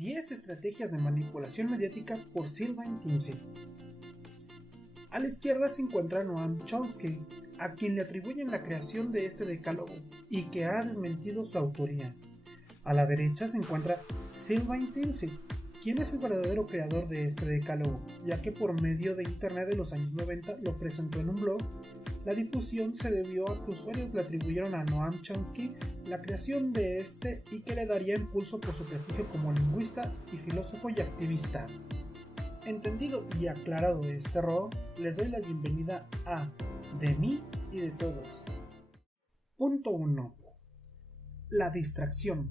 10 estrategias de manipulación mediática por Sylvain Timsit. A la izquierda se encuentra Noam Chomsky, a quien le atribuyen la creación de este decálogo y que ha desmentido su autoría. A la derecha se encuentra Sylvain Timsit, quien es el verdadero creador de este decálogo, ya que por medio de internet de los años 90 lo presentó en un blog. La difusión se debió a que usuarios le atribuyeron a Noam Chomsky la creación de este y que le daría impulso por su prestigio como lingüista y filósofo y activista. Entendido y aclarado este error, les doy la bienvenida a De mí y de todos. Punto 1. La distracción.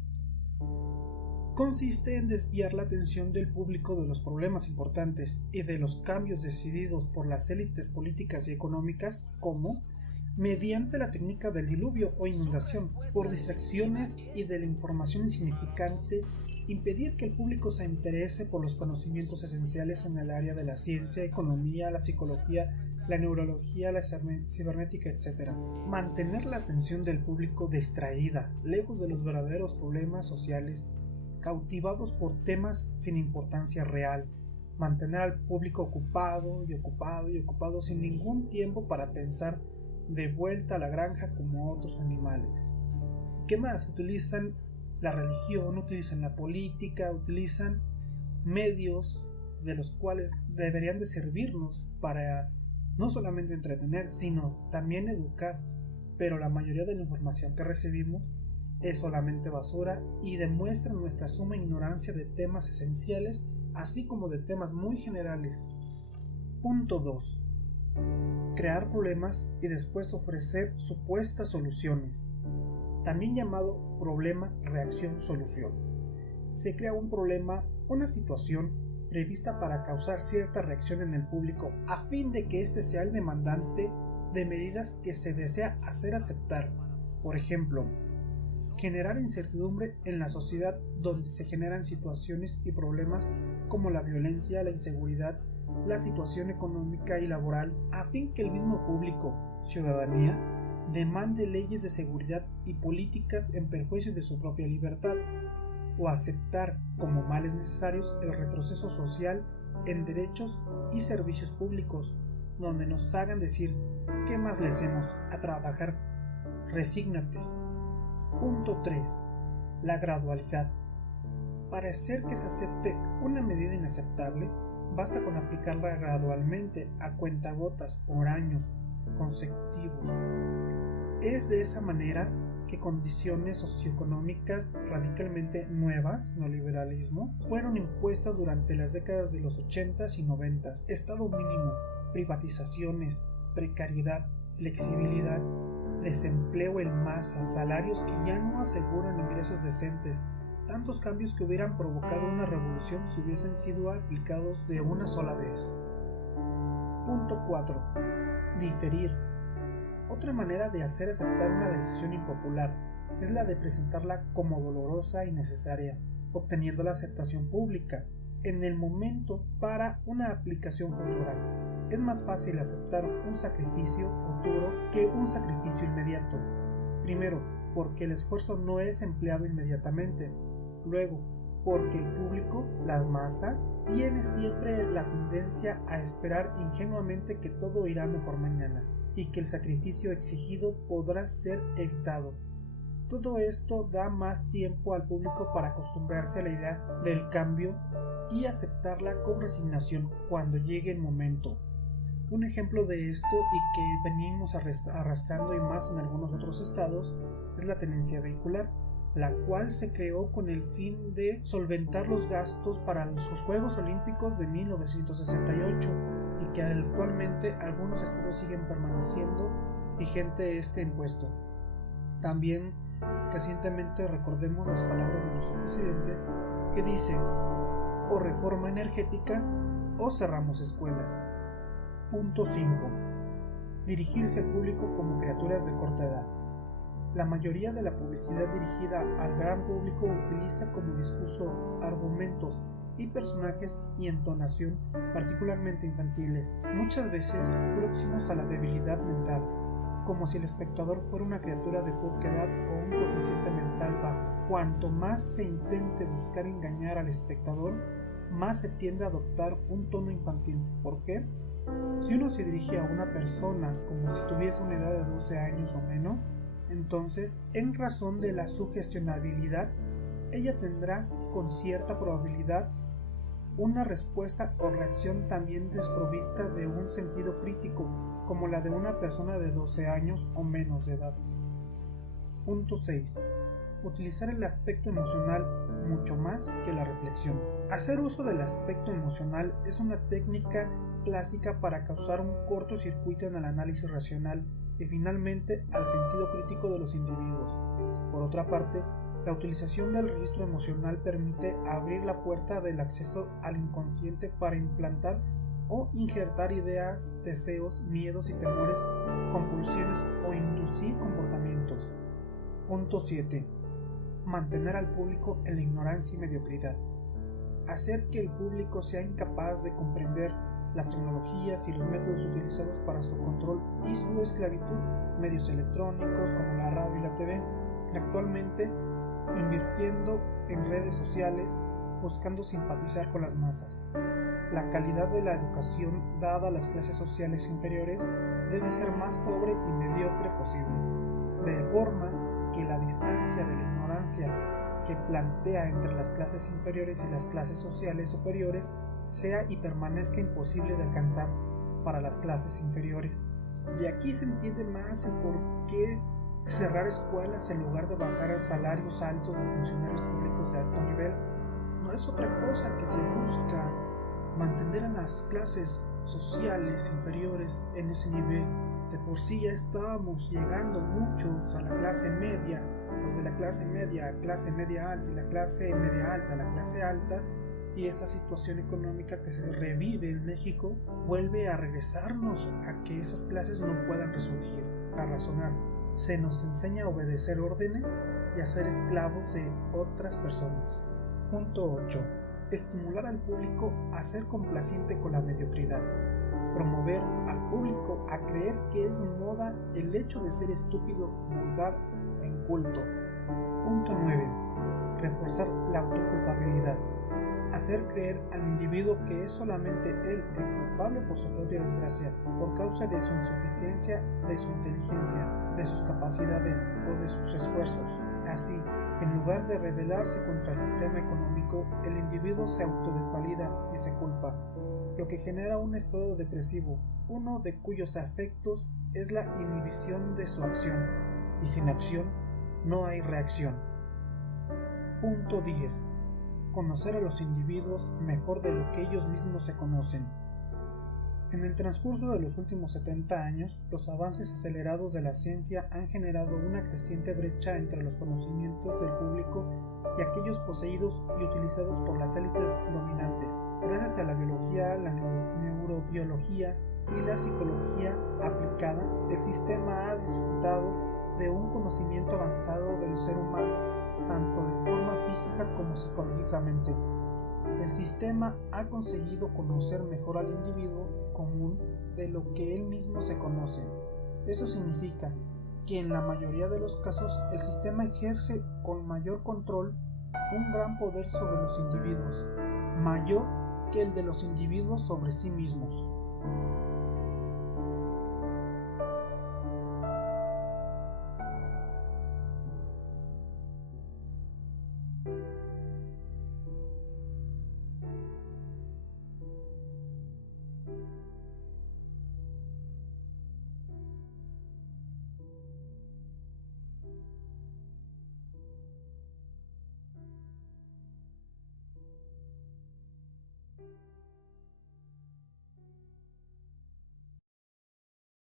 Consiste en desviar la atención del público de los problemas importantes y de los cambios decididos por las élites políticas y económicas, como mediante la técnica del diluvio o inundación, por distracciones y de la información insignificante, impedir que el público se interese por los conocimientos esenciales en el área de la ciencia, economía, la psicología, la neurología, la cibernética, etc. Mantener la atención del público distraída, lejos de los verdaderos problemas sociales, cautivados por temas sin importancia real, mantener al público ocupado sin ningún tiempo para pensar de vuelta a la granja como otros animales. ¿Qué más? Utilizan la religión, utilizan la política, utilizan medios de los cuales deberían de servirnos para no solamente entretener, sino también educar, pero la mayoría de la información que recibimos es solamente basura y demuestra nuestra suma ignorancia de temas esenciales, así como de temas muy generales. Punto 2. Crear problemas y después ofrecer supuestas soluciones. También llamado problema, reacción, solución. Se crea un problema, una situación prevista para causar cierta reacción en el público a fin de que éste sea el demandante de medidas que se desea hacer aceptar. Por ejemplo, generar incertidumbre en la sociedad donde se generan situaciones y problemas como la violencia, la inseguridad, la situación económica y laboral, a fin que el mismo público, ciudadanía, demande leyes de seguridad y políticas en perjuicio de su propia libertad, o aceptar como males necesarios el retroceso social en derechos y servicios públicos, donde nos hagan decir: ¿qué más le hacemos? A trabajar, resígnate. Punto 3. La gradualidad. Para hacer que se acepte una medida inaceptable, basta con aplicarla gradualmente, a cuentagotas, por años consecutivos. Es de esa manera que condiciones socioeconómicas radicalmente nuevas, neoliberalismo, fueron impuestas durante las décadas de los 80s y 90s. Estado mínimo, privatizaciones, precariedad, flexibilidad, desempleo en masa, salarios que ya no aseguran ingresos decentes, tantos cambios que hubieran provocado una revolución si hubiesen sido aplicados de una sola vez. Punto 4. Diferir. Otra manera de hacer aceptar una decisión impopular es la de presentarla como dolorosa y necesaria, obteniendo la aceptación pública en el momento para una aplicación futura. Es más fácil aceptar un sacrificio futuro que un sacrificio inmediato. Primero, porque el esfuerzo no es empleado inmediatamente. Luego, porque el público, la masa, tiene siempre la tendencia a esperar ingenuamente que todo irá mejor mañana y que el sacrificio exigido podrá ser evitado. Todo esto da más tiempo al público para acostumbrarse a la idea del cambio y aceptarla con resignación cuando llegue el momento. Un ejemplo de esto, y que venimos arrastrando y más en algunos otros estados, es la tenencia vehicular, la cual se creó con el fin de solventar los gastos para los Juegos Olímpicos de 1968 y que actualmente algunos estados siguen permaneciendo vigente este impuesto. También recientemente recordemos las palabras de nuestro presidente que dice: o reforma energética o cerramos escuelas. Punto 5. Dirigirse al público como criaturas de corta edad. La mayoría de la publicidad dirigida al gran público utiliza como discurso argumentos y personajes y entonación particularmente infantiles, muchas veces próximos a la debilidad mental, como si el espectador fuera una criatura de poca edad o un coeficiente mental bajo. Cuanto más se intente buscar engañar al espectador, más se tiende a adoptar un tono infantil. ¿Por qué? Si uno se dirige a una persona como si tuviese una edad de 12 años o menos, entonces, en razón de la sugestionabilidad, ella tendrá con cierta probabilidad una respuesta o reacción también desprovista de un sentido crítico, como la de una persona de 12 años o menos de edad. Punto 6. Utilizar el aspecto emocional mucho más que la reflexión. Hacer uso del aspecto emocional es una técnica clásica para causar un cortocircuito en el análisis racional y finalmente al sentido crítico de los individuos. Por otra parte, la utilización del registro emocional permite abrir la puerta del acceso al inconsciente para implantar o injertar ideas, deseos, miedos y temores, compulsiones o inducir comportamientos. Punto 7. Mantener al público en la ignorancia y mediocridad. Hacer que el público sea incapaz de comprender las tecnologías y los métodos utilizados para su control y su esclavitud, medios electrónicos como la radio y la TV, actualmente invirtiendo en redes sociales, buscando simpatizar con las masas. La calidad de la educación dada a las clases sociales inferiores debe ser más pobre y mediocre posible, de forma que la distancia de la ignorancia que plantea entre las clases inferiores y las clases sociales superiores sea y permanezca imposible de alcanzar para las clases inferiores. Y aquí se entiende más el por qué cerrar escuelas en lugar de bajar a salarios altos de funcionarios públicos de alto nivel. No es otra cosa que se busca mantener a las clases sociales inferiores en ese nivel. De por sí ya estábamos llegando muchos a la clase media, los de la clase media alta y la clase media alta a la clase alta, y esta situación económica que se revive en México vuelve a regresarnos a que esas clases no puedan resurgir. A razonar, se nos enseña a obedecer órdenes y a ser esclavos de otras personas. Punto 8. Estimular al público a ser complaciente con la mediocridad. Promover al público a creer que es moda el hecho de ser estúpido, vulgar e inculto. Punto 9. Reforzar la autoculpabilidad. Hacer creer al individuo que es solamente él el culpable por su propia desgracia, por causa de su insuficiencia, de su inteligencia, de sus capacidades o de sus esfuerzos. Así, en lugar de rebelarse contra el sistema económico, el individuo se autodesvalida y se culpa, lo que genera un estado depresivo, uno de cuyos efectos es la inhibición de su acción, y sin acción no hay reacción. Punto 10. Conocer a los individuos mejor de lo que ellos mismos se conocen. En el transcurso de los últimos 70 años, los avances acelerados de la ciencia han generado una creciente brecha entre los conocimientos del público y aquellos poseídos y utilizados por las élites dominantes. Gracias a la biología, la neurobiología y la psicología aplicada, el sistema ha disfrutado de un conocimiento avanzado del ser humano, tanto de forma física como psicológicamente. El sistema ha conseguido conocer mejor al individuo común de lo que él mismo se conoce. Eso significa que en la mayoría de los casos el sistema ejerce con mayor control un gran poder sobre los individuos, mayor que el de los individuos sobre sí mismos.